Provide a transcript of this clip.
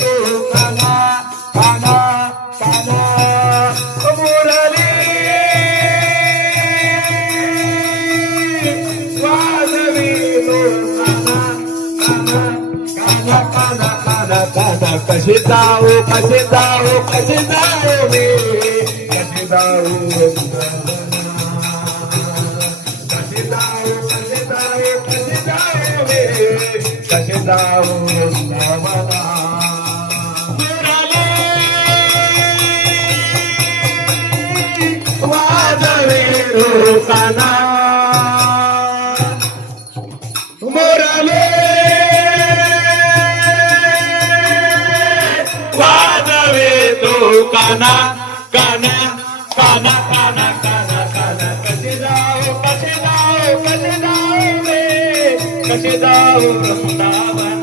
तो काना काना काना मुरली वाजवी तो काना काना काना काना काना कशी जाऊ कशी जाऊ कशी जाऊ मी कशी जाऊ कशी जाऊ कशी जाऊ कशी जाऊ मी कशी जाऊ मला वाजवे काना मुरली वाजवे तो काना काना काना काना काना काना कशी जाऊ कशी जाऊ कशी जाऊ रे कशी जाऊ वृंदावन